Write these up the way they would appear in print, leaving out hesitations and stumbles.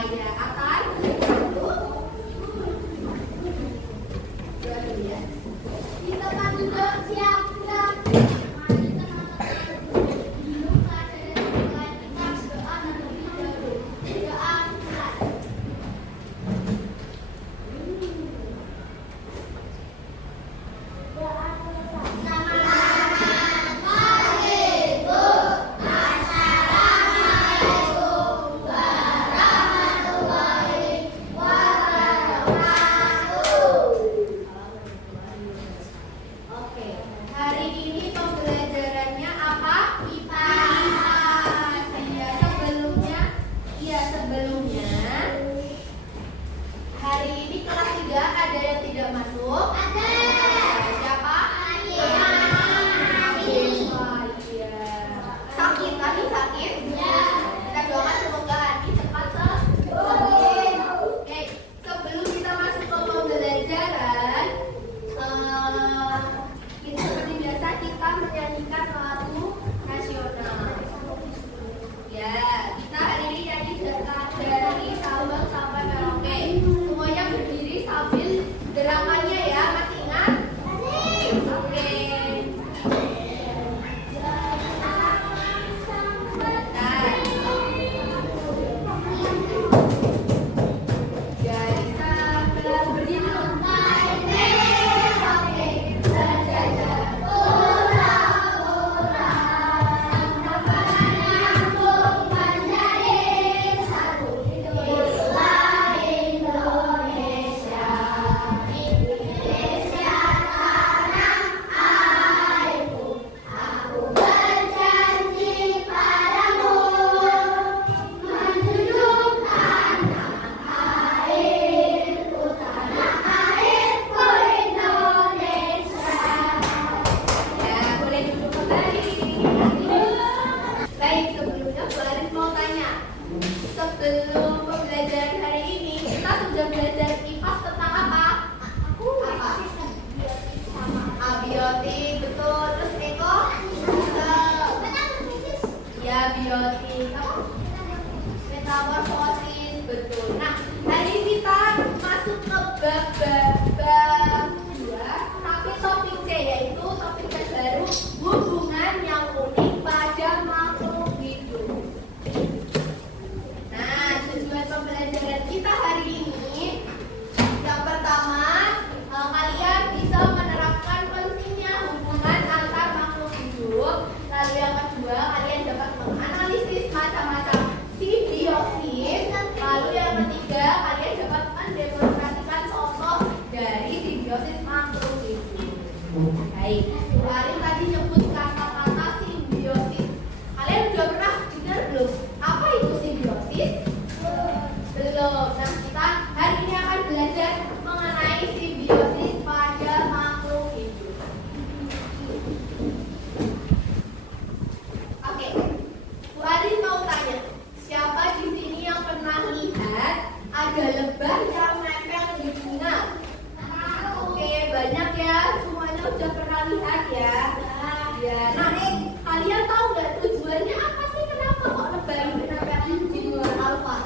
saya akan satu, dua dulu ya. Kita kan juga siap gerak. Mari teman-teman dibuka dari mulai kita doa dan lebih dahulu. Doa mulai. Sebelum pembelajaran hari ini, kita sudah belajar IPAS tentang apa? Abiotik, betul. Terus Eko? Ya, biotik. Apa? Metamorfosis, betul. Nah, hari ini kita masuk ke bab 2, tapi topik C, yaitu topik terbaru, hubungan yang unik pada makhluk hidup. Pembelajaran kita hari ini, yang pertama, kalian bisa menerapkan pentingnya hubungan antar makhluk hidup. Lalu yang kedua, kalian dapat menganalisis macam-macam simbiosis. Lalu yang ketiga, kalian dapat mendemonstrasikan contoh dari simbiosis makhluk hidup. Baik, kemarin tadi nyebut kata-kata simbiosis. Kalian udah pernah dengar belum? Apa itu simbiosis? Belum. Nah, kita hari ini akan belajar mengenai simbiosis pada makhluk hidup. Oke, Bu Arin mau tanya, siapa di sini yang pernah lihat ada lebah yang nempel di bunga? Oke, banyak ya, semuanya udah pernah lihat ya. Ya, nah kalian tahu nggak tujuannya apa sih? Kenapa kok lebah ini nempel di bunga alfa?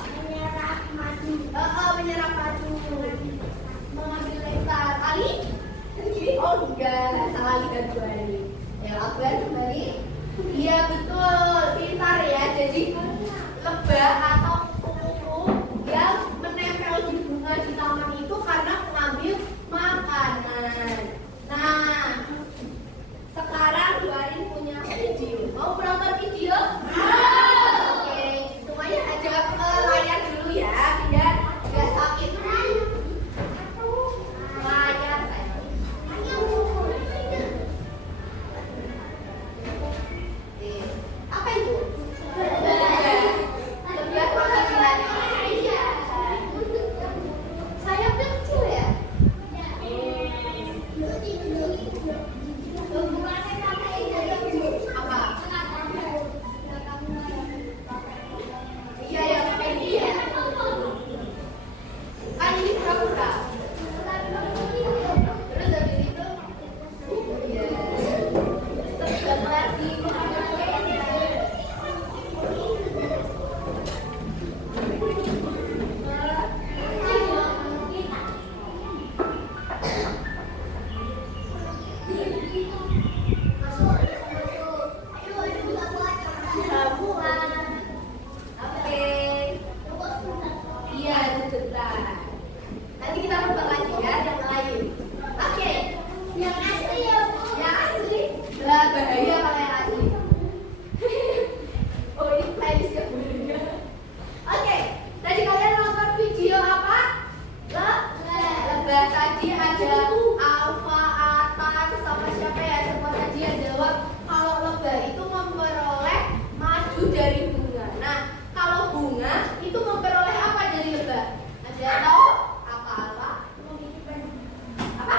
betulan. Nanti kita coba lagi ya yang lain. Oke. Yang asli ya Bu. Yang asli. Lah bahaya kalau yang asli. Oh ini playlist ya Bu. Oke. Tadi kalian nonton video apa? Lebah. Tadi ada Alfa, Atan, sama siapa ya? Semua tadi yang jawab kalau lebah itu memperoleh madu dari bunga. Nah, kalau bunga itu memperoleh apa dari lebah? Ada yang tahu? Apa? Apa?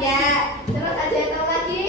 Ya, terus ada yang tahu lagi?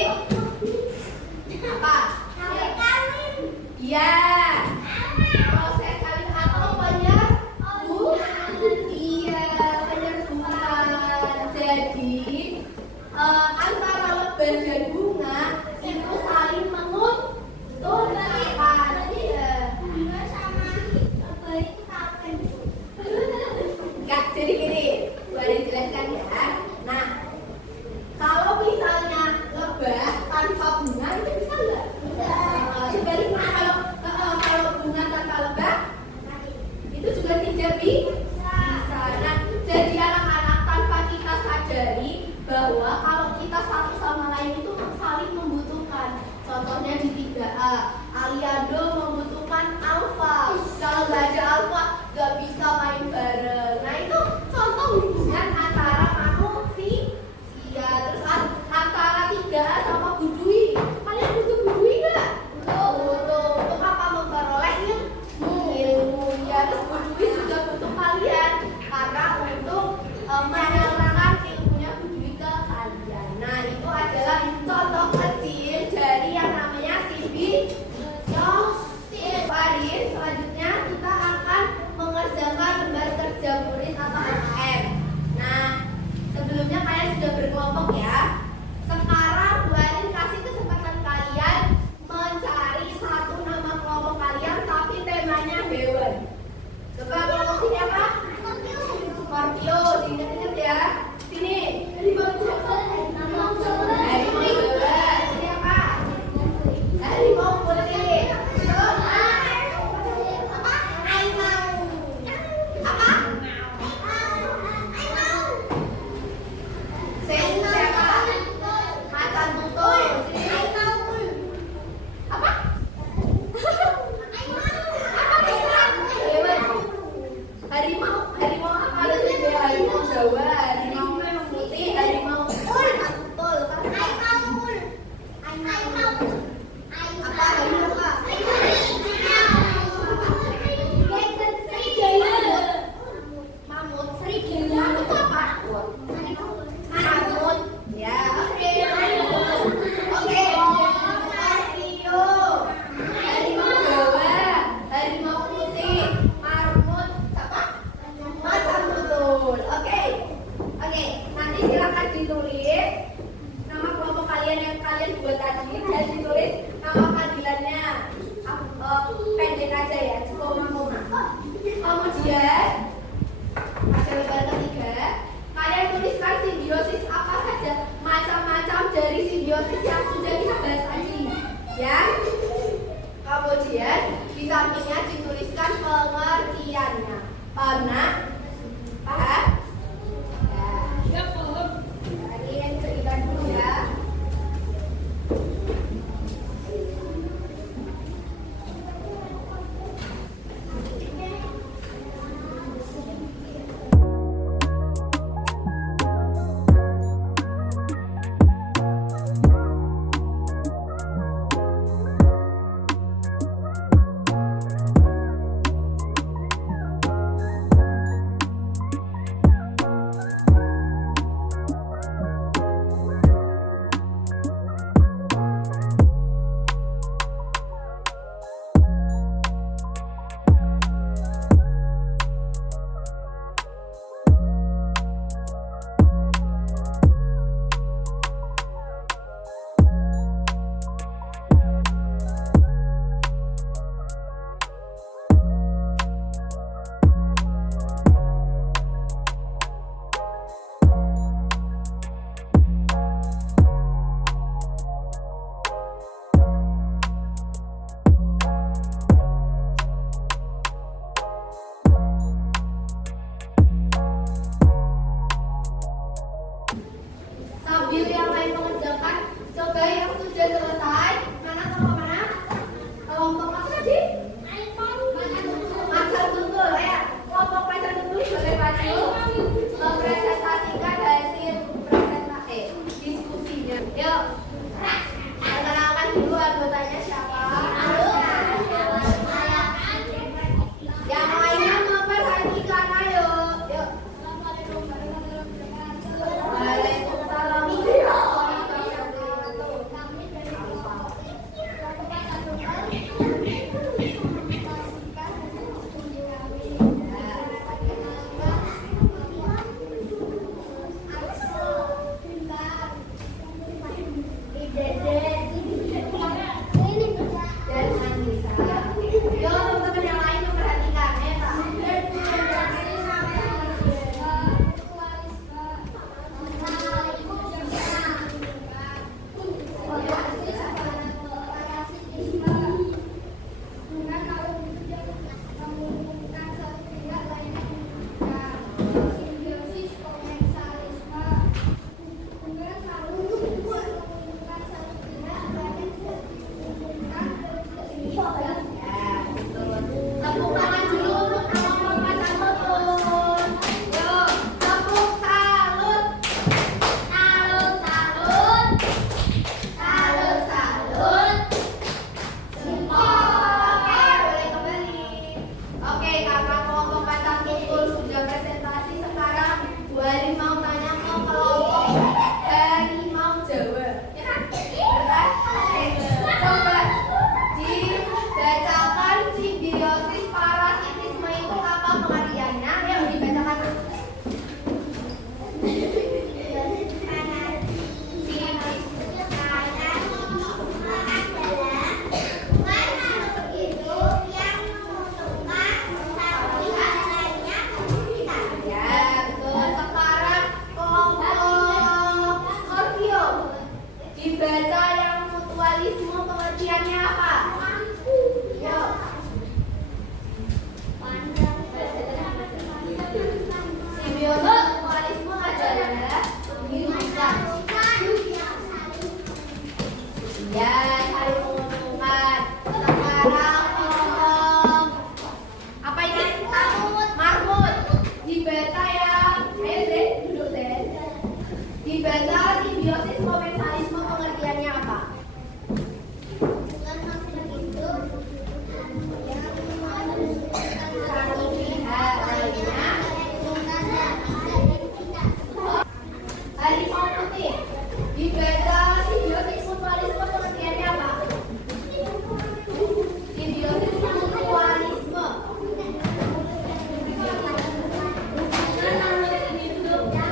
Dibantah ya. Ayo Zen, duduk Zen. Dibantah simbiosis komensalisme pengertiannya apa? Harimau putih. Dibantah simbiosis mutualisme pengertiannya apa? Simbiosis mutualisme.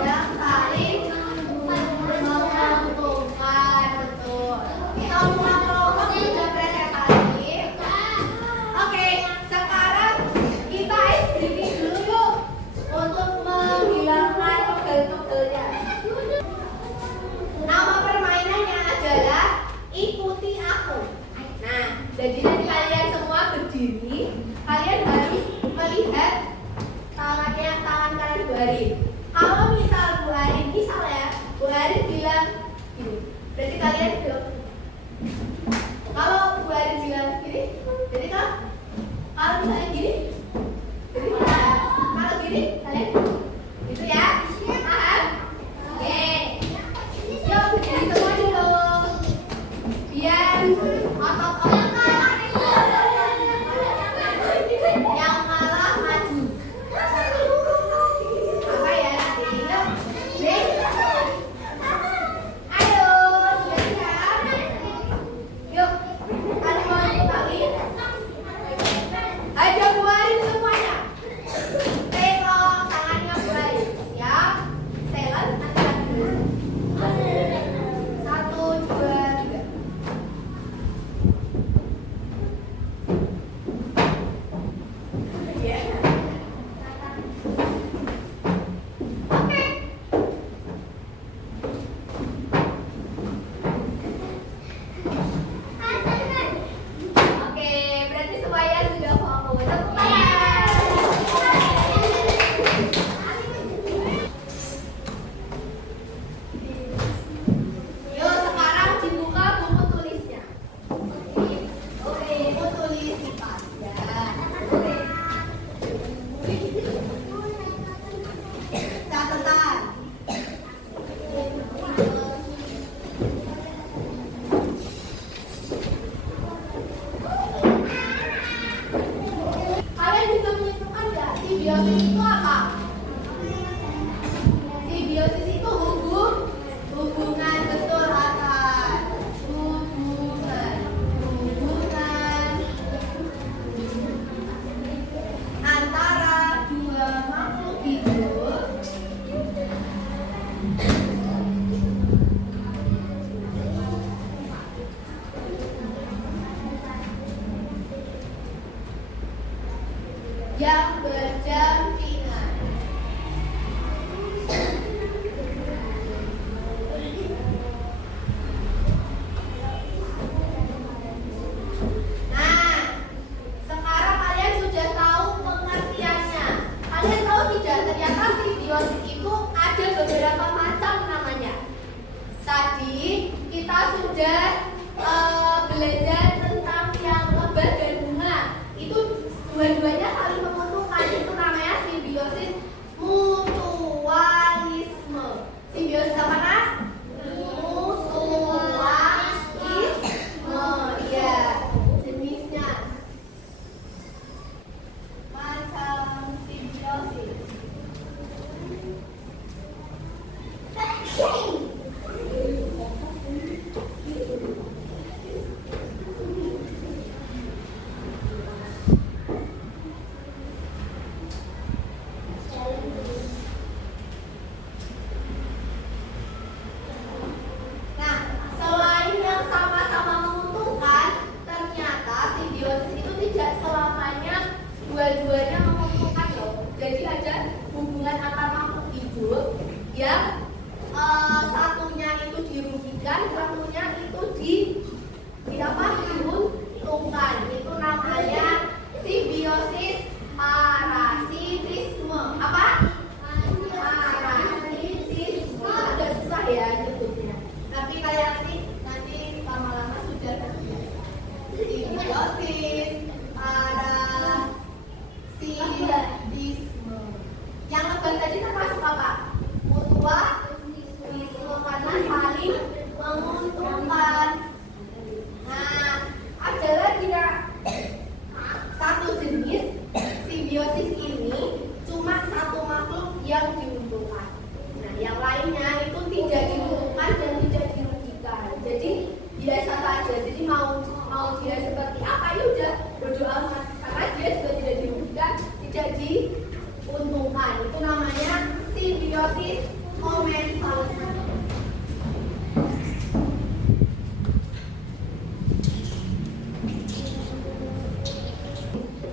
Yang saling menguntungkan, betul. Kita ulang kelompok sudah presentasi. Oke, sekarang kita SDG dulu yuk untuk menghilangkan pegel-pegelnya. Nama permainannya adalah ikuti aku. Nah, jadi nanti kalian semua berdiri, kalian harus melihat tangan kanan Bu Arin. Kalau misal Bu Arin, Bu Arin bilang gini, berarti kalian bilang. Kalau Bu Arin bilang gini, jadi kalau misalnya gini, jadi kalau gini kalian gitu ya, paham? Oke. Yuk, berdiri semua dulu. Biar otot-ototnya yang malah maju. Apa ya nanti? Yuk, Zik. Ayo, sudah siap? Yuk, ada mau ikut lagi? Ayo buarin semuanya. Tengok tangannya buarin. Siap? Selan, angkat dulu. 1, 2, 3. Ya. Oke. Oke, berarti semuanya sudah fokus. Tepuk tangan. Yuk, sekarang dibuka buku tulisnya. Oke, buku tulis dipasang. Catatan. Kalian bisa menyimpulkan nggak simbiosis itu apa? Simbiosis itu hubungan, betul akan hubungan antara dua makhluk hidup yang berdampingan. Nah, sekarang kalian sudah tahu pengertiannya. Kalian tahu tidak, ternyata simbiosis itu ada beberapa macam namanya. Tadi kita sudah belajar tentang yang lebah dan bunga. Itu dua-duanya saling menguntungkan. Itu namanya simbiosis mutualisme. Simbiosis apa nak? Mutualisme. Ya, jenisnya macam simbiosis. Nah, selain yang sama-sama menguntungkan, ternyata simbiosis itu tidak selamanya dua-duanya menguntungkan loh. Jadi ada hubungan antar makhluk hidup yang satunya itu dirugikan, satunya itu diuntungkan. Itu namanya simbiosis parasitisme. Apa? Parasitisme. Agak susah ya nyebutnya. Tapi kalian nanti lama-lama sudah terbiasa. Simbiosis parasitisme. Yang lebat tadi termasuk apa? Mutualisme karena saling menguntungkan. Nah, ada lagi Kak, satu jenis simbiosis ini cuma satu makhluk yang diuntungkan. Nah, yang lainnya itu tidak diuntungkan dan tidak dirugikan. Jadi biasa saja. Jadi mau dia seperti apa ya udah bodo amat karena dia juga tidak dirugikan, tidak diuntungkan. Itu namanya simbiosis komensal.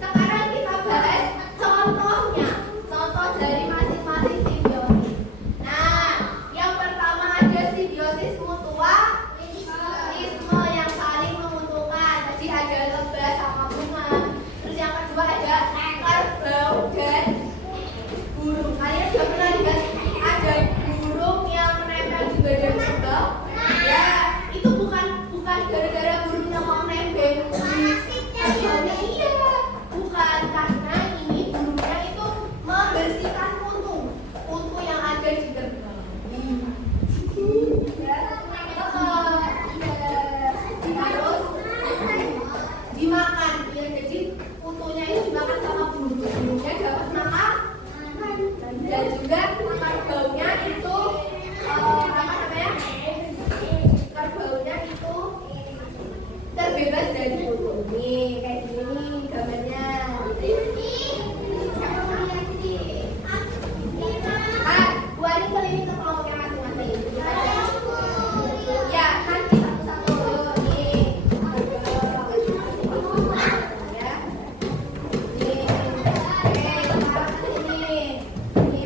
Sekarang kita bahas contohnya, contoh dari masing-masing simbiosis. Nah, yang pertama ada simbiosis mutualisme yang saling menguntungkan. Jadi ada lebah sama bunga. Terus yang kedua ada kerbau dan burung. Kalian sudah pernah lihat ada burung yang menempel di badan kerbau? Ya, itu bukan gara-gara burungnya mau nempel di kerbaunya, iya. Bukan, karena ini burungnya itu membersihkan kutu yang ada di kerbau. Harus dimakan, ya. Jadi kutunya itu dimakan sama burungnya dapat makan, dan juga kerbaunya itu apa namanya? Kerbaunya itu terbebas dari kutu. Nih kayak gini gambarnya. Buarin keliling ke kelompoknya masing-masing. Ya, nanti satu-satu. Nih. Ya. Nih. Sekarang ke sini. Nih,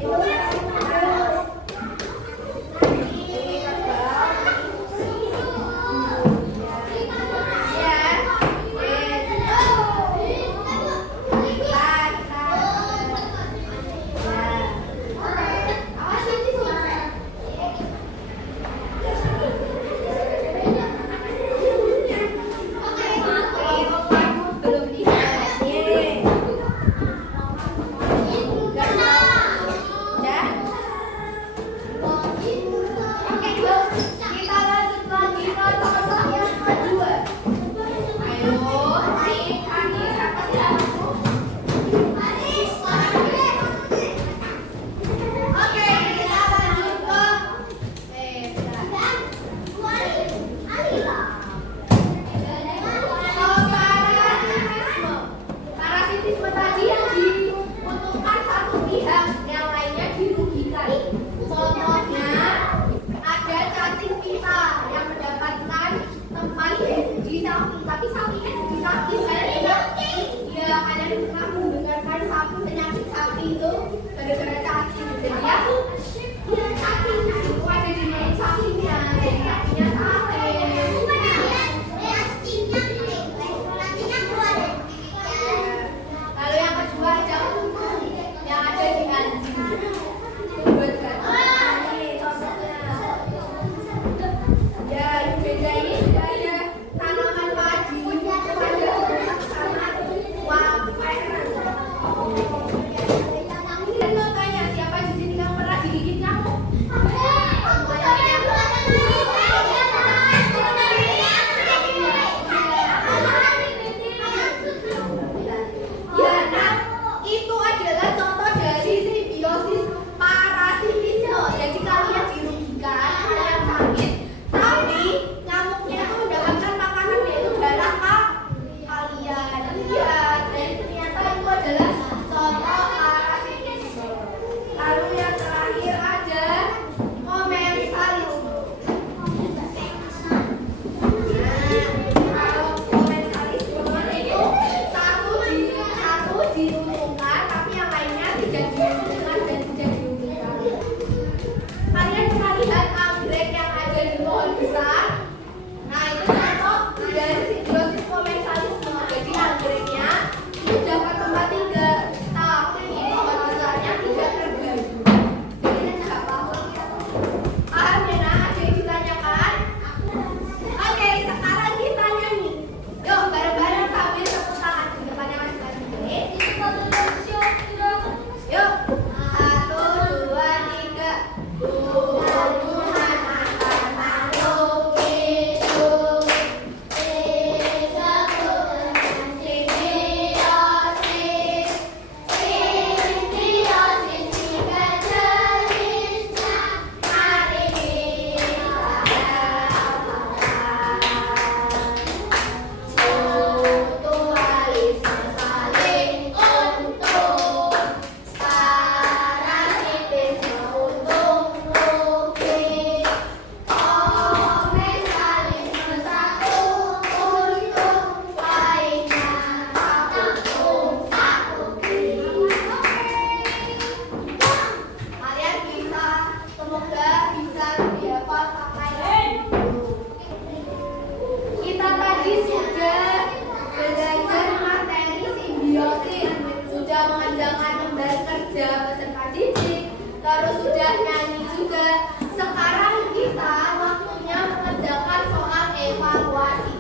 kerja peserta didik, terus sudah nyanyi juga. Sekarang kita waktunya mengerjakan soal evaluasi.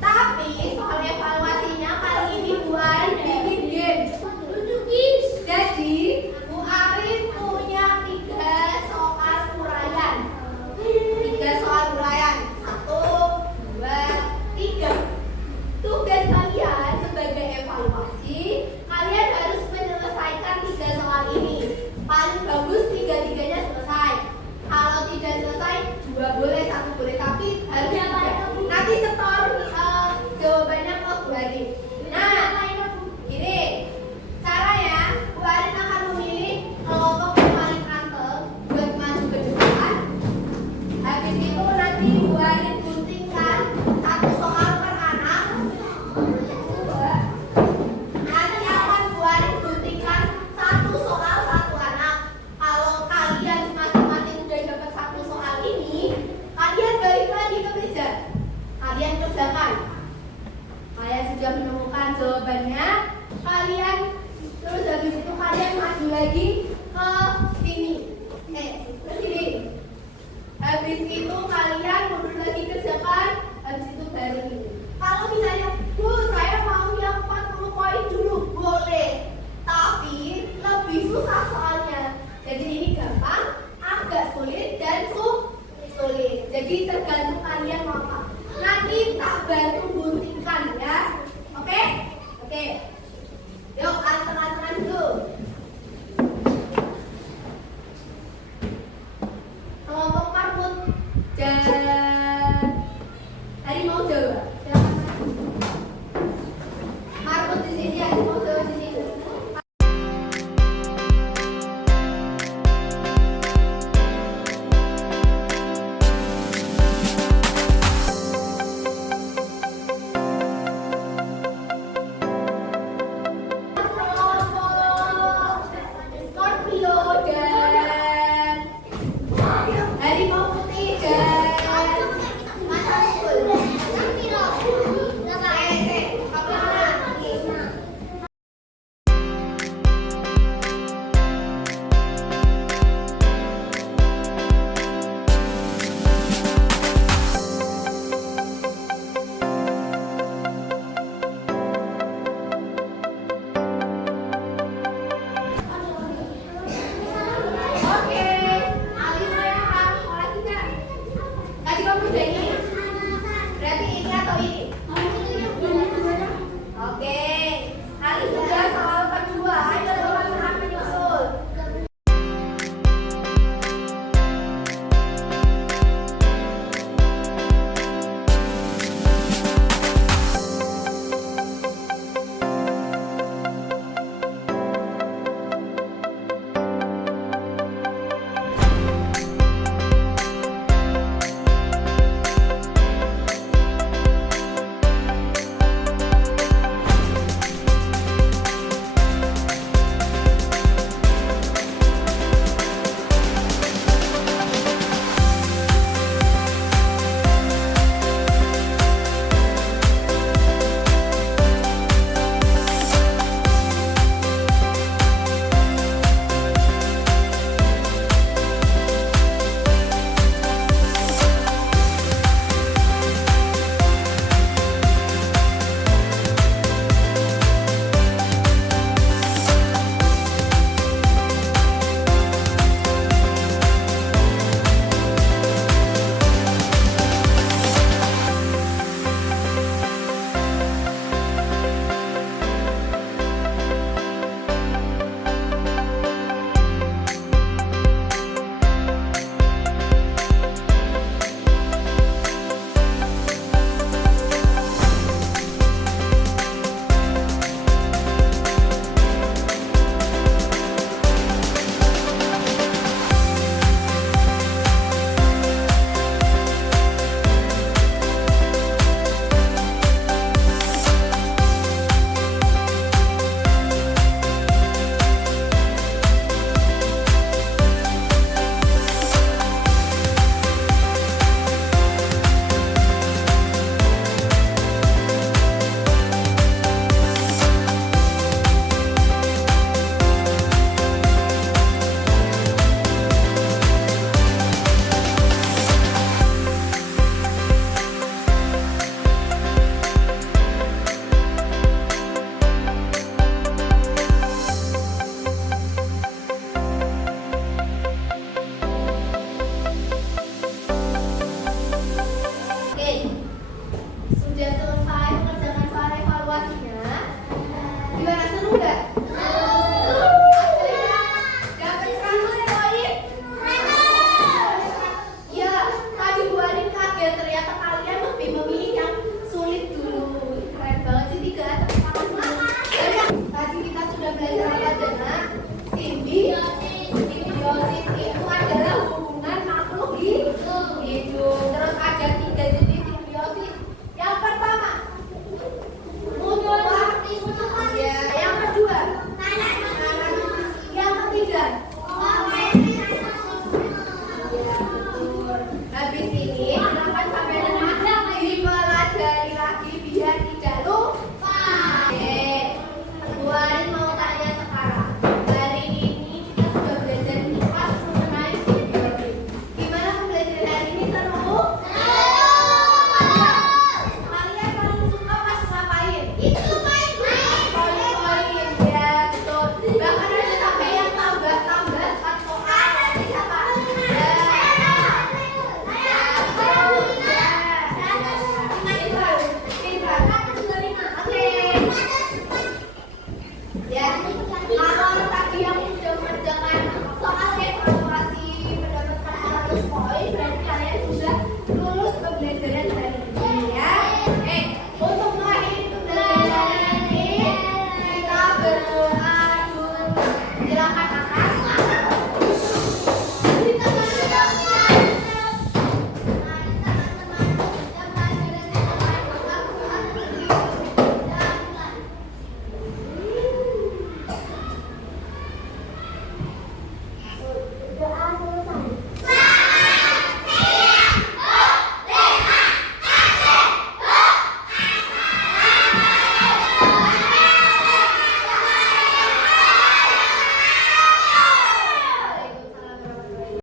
Tapi soal evaluasinya kali ini Bu Arin bikin game. Jadi Bu Arin punya 3 soal uraian. 3 soal uraian. 1, 2, 3. Tugas kalian sebagai evaluasi, kalian harus menyelesaikan 3 soal ini. Paling bagus 3-3-nya selesai. Kalau tidak selesai, 2 boleh, 1 boleh, tapi harus 3. Nanti setor jawabannya ke Bu Arin. Nah, ini caranya Bu Arin akan memilih kelompok yang paling anteng buat maju ke depan. Habis itu nanti Bu Arin guntingkan 1 soal per anak. Nanti akan Bu Arin guntingkan 1 soal 1 anak. Kalau kalian masing-masing udah dapat 1 soal ini, kalian balik lagi ke meja. Kalian kerjakan. Kalian sudah menemukan jawabannya. Kalian terus habis itu kalian maju lagi ke sini. Ke sini. Habis itu kalian mundur lagi kerjakan. Habis itu baru ini. Kalau misalnya, Bu, saya mau yang 40 poin dulu, boleh. Tapi lebih susah soalnya. Jadi ini gampang, agak sulit dan sulit. Jadi tergantung kalian mau apa. Nanti tak bantu